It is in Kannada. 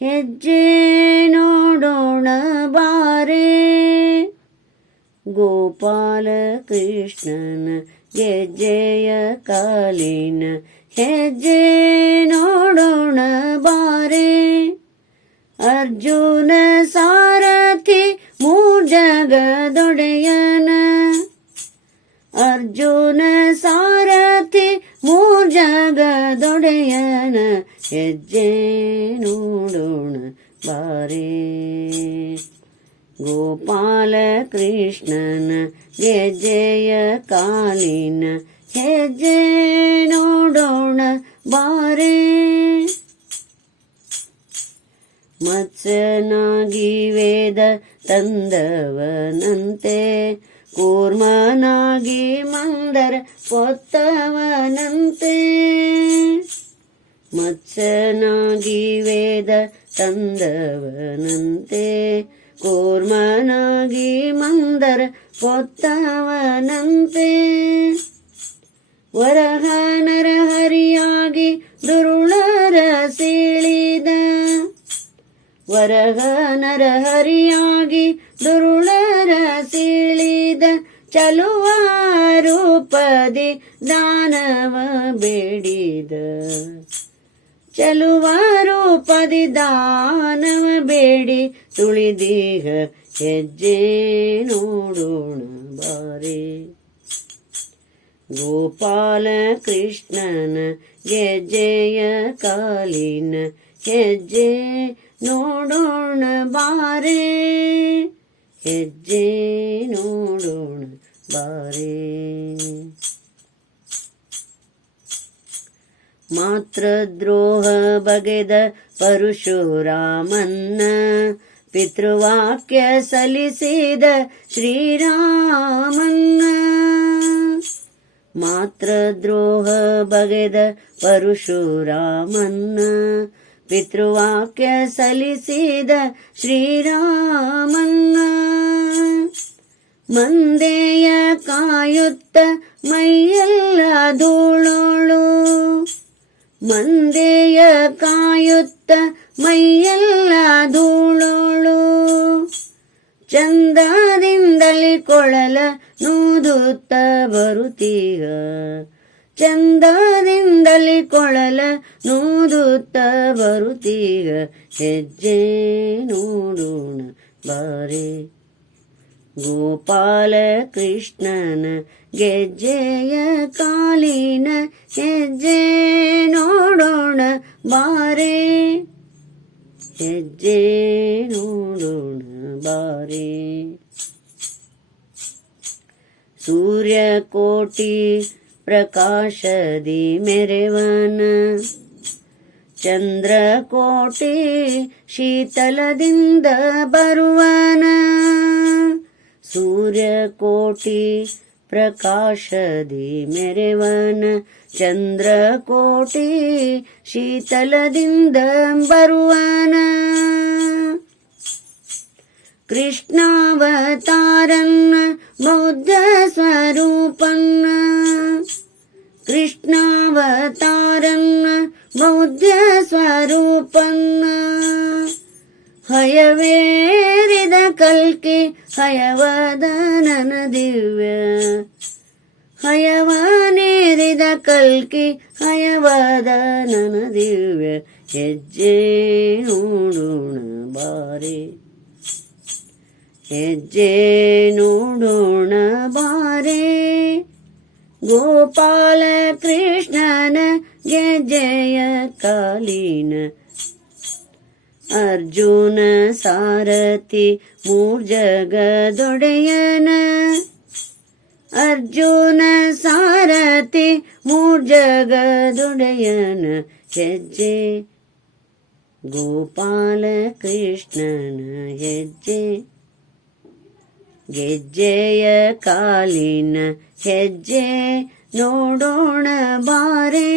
ಹೆಜ್ಜೆ ನೋಡೋಣ ಬಾರೆ. ಗೋಪಾಲ ಕೃಷ್ಣನ ಗೆಜ್ಜೆಯ ಕಾಲಿನ ಹೆಜ್ಜೆ ನೋಡೋಣ ಬಾರೆ. ಅರ್ಜುನ ಸಾರಥಿ ಮೂರ್ಜಗದೊಡೆಯನ, ಅರ್ಜುನ ಸಾರಥಿ ಮೂರ್ಜಗದೊಡೆಯನ ಹೆಜ್ಜೆ ನೋಡೋಣ ಬಾರೆ. ಗೋಪಾಲ ಕೃಷ್ಣನ ಗೆಜ್ಜೆಯ ಕಾಲಿನ ಹೆಜ್ಜೆ ನೋಡೋಣ ಬಾರೆ. ಮತ್ಸ್ಯನಾಗಿ ವೇದ ತಂದವನಂತೆ, ಕೂರ್ಮನಾಗಿ ಮಂದರ ಪೊತ್ತವನಂತೆ. ಮತ್ಸ್ಯನಾಗಿ ವೇದ ತಂದವನಂತೆ, ಕೂರ್ಮನಾಗಿ ಮಂದರ ಪೊತ್ತವನಂತೆ. ವರಹ ನರಹರಿಯಾಗಿ ದುರುಳರ ಸೀಳಿದ, ವರಹ ನರಹರಿಯಾಗಿ ದುರುಳರ ಸೀಳಿದ. ಚಲುವ ರೂಪದಿ ದಾನವ ಬೇಡಿದ, ಚಲುವ ರೂಪದಿ ದಾನವ ಬೇಡಿ ತುಳಿದೀಗ ಹೆಜ್ಜೆ ನೋಡೋಣ ಬಾರೆ. ಗೋಪಾಲ ಕೃಷ್ಣನ ಗೆಜ್ಜೆಯ ಕಾಲಿನ ಹೆಜ್ಜೆ ನೋಡೋಣ ಬಾರೆ. ಹೆಜ್ಜೆ ನೋಡೋಣ ಬಾರೆ. ಮಾತೃದ್ರೋಹ ಬಗೆದ ಪರಶುರಾಮನ್ನ, ಪಿತೃವಾಕ್ಯ ಸಲ್ಲಿಸಿದ ಶ್ರೀರಾಮನ್ನ. ಮಾತೃದ್ರೋಹ ಬಗೆದ ಪರಶುರಾಮನ್ನ, ಪಿತೃವಾಕ್ಯ ಸಲ್ಲಿಸಿದ ಶ್ರೀರಾಮನ್ನ. ಮಂದೆಯ ಕಾಯುತ್ತ ಮೈಯೆಲ್ಲ ಧೂಳೋಳು, ಮಂದೆಯ ಕಾಯುತ್ತ ಮೈಯೆಲ್ಲ ಧೂಳೋಳು. ಚಂದದಿಂದಲೇ ಕೊಳಲ ನೂದುತ್ತ ಬರುತ್ತೀಗ, ಚಂದದಿಂದಲೇ ಕೊಳಲ ನೂದುತ್ತ ಬರುತ್ತೀಗ ಹೆಜ್ಜೆ ನೋಡೋಣ ಬಾರೆ. ಗೋಪಾಲ ಕೃಷ್ಣನ ಗೆಜ್ಜೆಯ ಕಾಲಿನ ಹೆಜ್ಜೆ ನೋಡೋಣ ಬಾರೆ. ಹೆಜ್ಜೆ ನೋಡೋಣ ಬಾರೆ. ಸೂರ್ಯಕೋಟಿ ಪ್ರಕಾಶದಿ ಮೆರೆವನ, ಚಂದ್ರಕೋಟಿ ಶೀತಲದಿಂದ ಬರುವನ. ಸೂರ್ಯಕೋಟಿ ಪ್ರಕಾಶದಿ ಮೆರೆವನ, ಚಂದ್ರಕೋಟಿ ಶೀತಲದಿಂದ ಬರುವನ. ಕೃಷ್ಣಾವತಾರನ್ನ ಬೌದ್ಧ ಸ್ವರೂಪನ್ನ, ಕೃಷ್ಣಾವತಾರನ್ನ ಬೌದ್ಧ ಸ್ವರೂಪನ್ನ. ಹಯವೇರಿದ ಕಲ್ಕಿ ಹಯವದನನ ದಿವ್ಯ, ಹಯವನೇರಿದ ಕಲ್ಕಿ ಹಯವದನನ ದಿವ್ಯ ಹೆಜ್ಜೆ ನೋಡೋಣ ಬಾರೆ. ಹೆಜ್ಜೆ ನೋಡೋಣ ಬಾರೆ. ಗೋಪಾಲ ಕೃಷ್ಣನ ಗೆಜ್ಜೆಯ ಕಾಲಿನ, ಅರ್ಜುನ ಸಾರಥಿ ಮೂರ್ಜಗದೊಡೆಯನ, ಅರ್ಜುನ ಸಾರಥಿ ಮೂರ್ಜಗದೊಡೆಯನ ಹೆಜ್ಜೆ. ಗೋಪಾಲ ಕೃಷ್ಣನ ಹೆಜ್ಜೆ, ಗೆಜ್ಜೆಯ ಕಾಲಿನ ಹೆಜ್ಜೆ ನೋಡೋಣ ಬಾರೆ.